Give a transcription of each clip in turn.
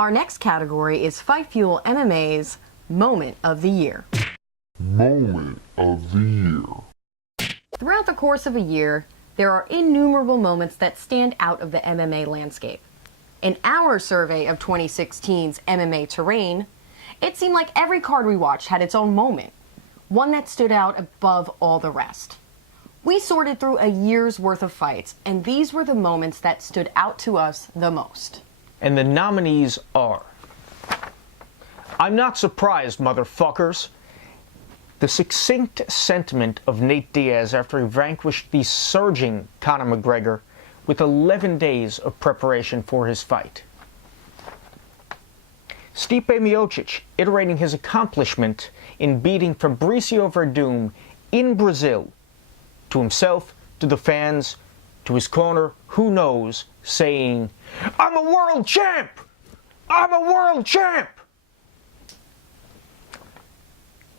Our next category is Fight Fuel MMA's Moment of the Year. Moment of the Year. Throughout the course of a year, there are innumerable moments that stand out of the MMA landscape. In our survey of 2016's MMA terrain, it seemed like every card we watched had its own moment, one that stood out above all the rest. We sorted through a year's worth of fights, and these were the moments that stood out to us the most. And the nominees are... I'm not surprised, motherfuckers. The succinct sentiment of Nate Diaz after he vanquished the surging Conor McGregor with 11 days of preparation for his fight. Stipe Miocic iterating his accomplishment in beating Fabricio Verdum in Brazil, to himself, to the fans, to his corner, who knows, saying, "I'm a world champ! I'm a world champ!"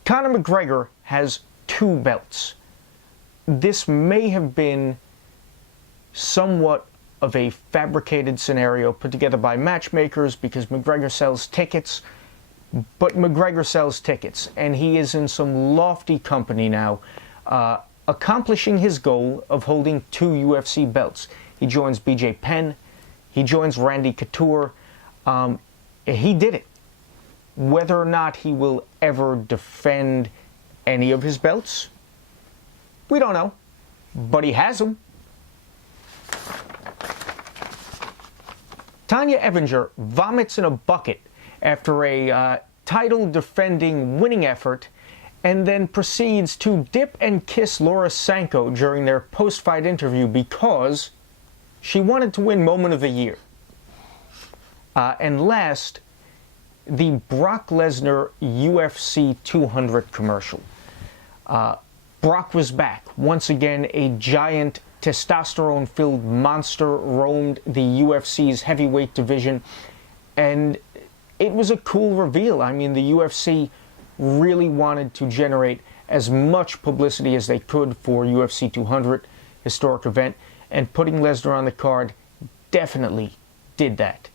Conor McGregor has 2 belts. This may have been somewhat of a fabricated scenario put together by matchmakers because McGregor sells tickets, but McGregor sells tickets, and he is in some lofty company now, accomplishing his goal of holding 2 UFC belts. He joins BJ Penn, he joins Randy Couture. He did it. Whether or not he will ever defend any of his belts, we don't know, but he has them. Tanya Evinger vomits in a bucket after a title-defending winning effort and then proceeds to dip and kiss Laura Sanko during their post-fight interview because she wanted to win Moment of the Year. And last, the Brock Lesnar UFC 200 commercial. Brock was back. Once again, a giant testosterone-filled monster roamed the UFC's heavyweight division, and it was a cool reveal. I mean, the UFC really wanted to generate as much publicity as they could for UFC 200, historic event, and putting Lesnar on the card definitely did that.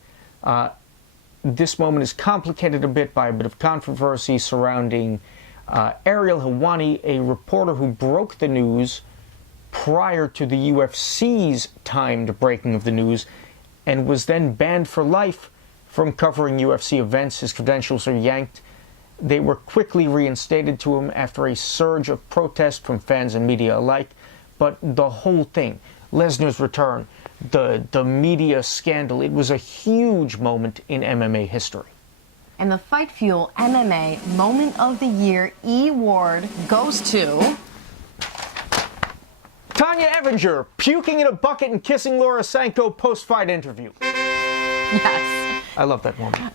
This moment is complicated a bit by a bit of controversy surrounding Ariel Helwani, a reporter who broke the news prior to the UFC's timed breaking of the news and was then banned for life from covering UFC events. His credentials are yanked. They were quickly reinstated to him after a surge of protest from fans and media alike. But the whole thing, Lesnar's return, the media scandal, it was a huge moment in MMA history. And the Fight Fuel MMA Moment of the Year E-Award goes to... Tanya Evinger, puking in a bucket and kissing Laura Sanko post-fight interview. Yes. I love that woman.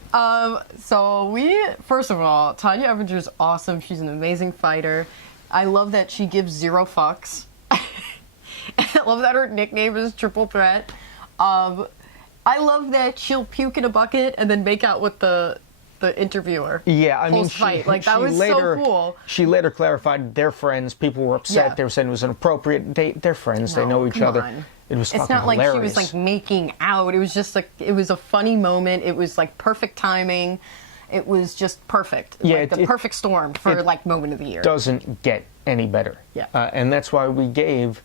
First of all, Tanya Evinger is awesome. She's an amazing fighter. I love that she gives 0 fucks. I love that her nickname is Triple Threat. I love that she'll puke in a bucket and then make out with the interviewer. Yeah, I mean, post-fight. Like, that was so cool. She later clarified they're friends. People were upset. Yeah. They were saying it was inappropriate. They're friends. They know each other. On. It was fucking It's not like hilarious. she was like making out. It was just like, it was a funny moment. It was like perfect timing. It was just perfect. Yeah, like the perfect storm for like Moment of the Year. Doesn't get any better. Yeah. And that's why we gave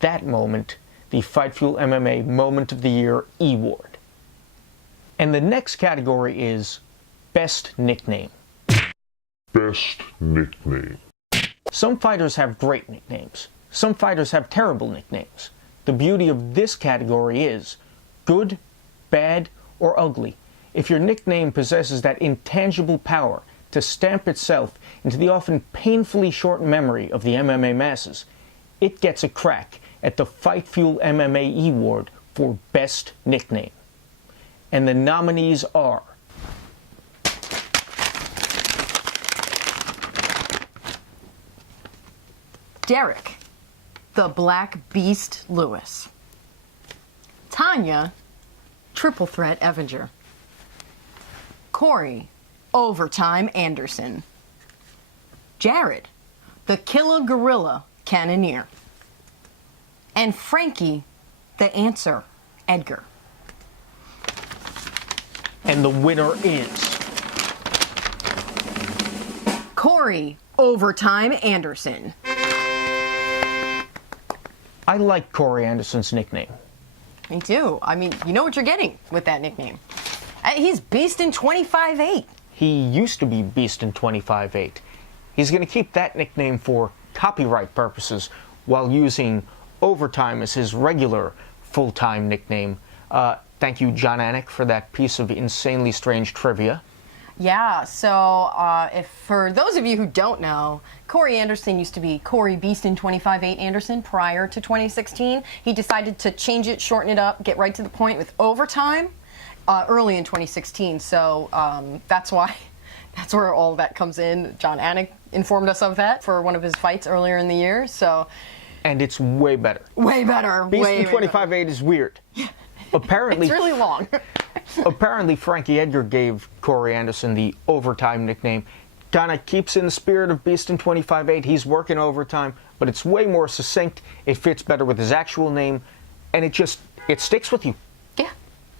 that moment the Fight Fuel MMA Moment of the Year E-Award. And the next category is Best Nickname. Best nickname. Some fighters have great nicknames. Some fighters have terrible nicknames. The beauty of this category is good, bad, or ugly. If your nickname possesses that intangible power to stamp itself into the often painfully short memory of the MMA masses, it gets a crack at the Fight Fuel MMA E-Award for Best Nickname. And the nominees are Derek, the Black Beast Lewis. Tanya, Triple Threat Evinger. Corey, Overtime Anderson. Jared, the Killer Gorilla Cannoneer. And Frankie, the Answer Edgar. And the winner is Corey Overtime Anderson. I like Corey Anderson's nickname. Me too. I mean, you know what you're getting with that nickname. He's Beast in 25-8. He used to be Beast in 25-8. He's going to keep that nickname for copyright purposes while using Overtime as his regular full-time nickname. Thank you, John Anik, for that piece of insanely strange trivia. Yeah, so if for those of you who don't know, Corey Anderson used to be Corey Beast in 25-8 Anderson prior to 2016. He decided to change it, shorten it up, get right to the point with Overtime early in 2016. So that's where all that comes in. John Anik informed us of that for one of his fights earlier in the year. So, and it's way better. Way better. Beast in 25-8 is weird. Apparently, it's really long. Apparently, Frankie Edgar gave Corey Anderson the Overtime nickname. Kind of keeps in the spirit of Beast in 25-8. He's working overtime, but it's way more succinct. It fits better with his actual name, and it sticks with you. Yeah.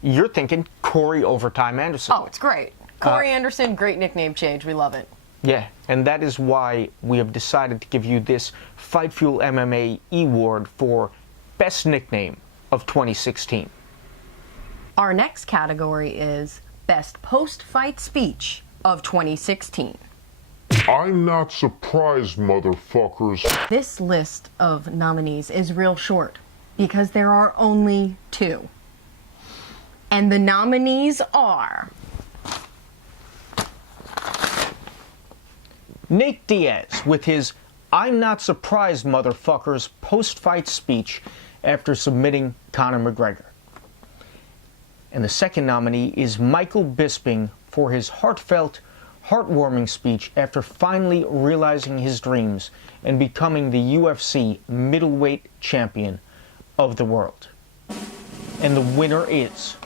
You're thinking Corey Overtime Anderson. Oh, it's great. Corey Anderson, great nickname change. We love it. Yeah, and that is why we have decided to give you this Fight Fuel MMA award for Best Nickname of 2016. Our next category is Best Post-Fight Speech of 2016. I'm not surprised, motherfuckers. This list of nominees is real short because there are only 2. And the nominees are Nate Diaz with his "I'm not surprised, motherfuckers" post-fight speech after submitting Conor McGregor. And the second nominee is Michael Bisping for his heartfelt, heartwarming speech after finally realizing his dreams and becoming the UFC middleweight champion of the world. And the winner is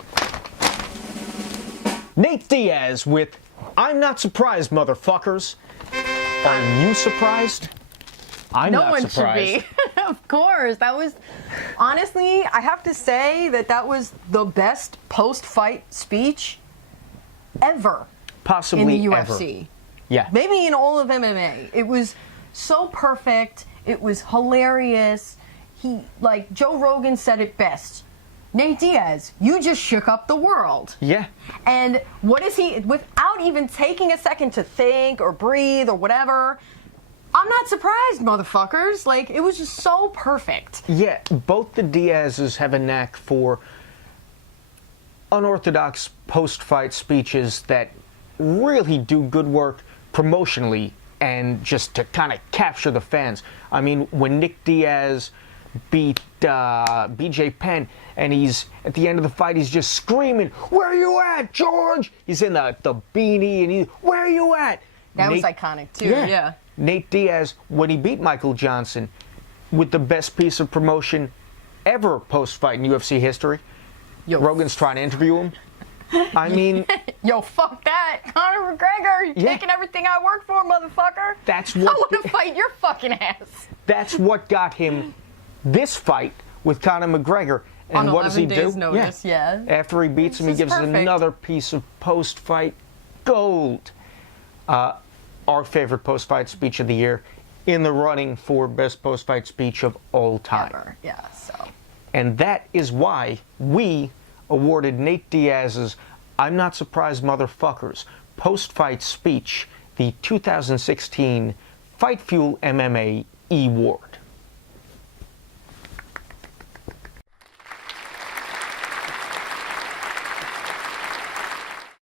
Nate Diaz with "I'm not surprised, motherfuckers." Are you surprised? I'm not surprised. No one should be. Of course. That was, honestly, I have to say that was the best post-fight speech ever. Possibly in the ever. UFC. Yeah. Maybe in all of MMA. It was so perfect. It was hilarious. Like Joe Rogan said it best. Nate Diaz, you just shook up the world. Yeah. And what is he, without even taking a second to think or breathe or whatever, I'm not surprised, motherfuckers. Like, it was just so perfect. Yeah, both the Diazes have a knack for unorthodox post-fight speeches that really do good work promotionally and just to kind of capture the fans. I mean, when Nick Diaz beat BJ Penn, and he's at the end of the fight, he's just screaming, "Where you at, George?" He's in the beanie, and he's, "Where are you at?" That was iconic too. Yeah. Nate Diaz, when he beat Michael Johnson, with the best piece of promotion ever post-fight in UFC history. Yo. Rogan's trying to interview him. I mean, yo, fuck that, Conor McGregor, you're taking everything I work for, motherfucker. That's what. I want to fight your fucking ass. That's what got him this fight with Conor McGregor. And on what does he do? Notice, yeah. After he beats him, he gives us another piece of post-fight gold. Our favorite post-fight speech of the year, in the running for best post-fight speech of all time. Ever. Yeah. So. And that is why we awarded Nate Diaz's "I'm not surprised, motherfuckers" post-fight speech the 2016 Fight Fuel MMA award.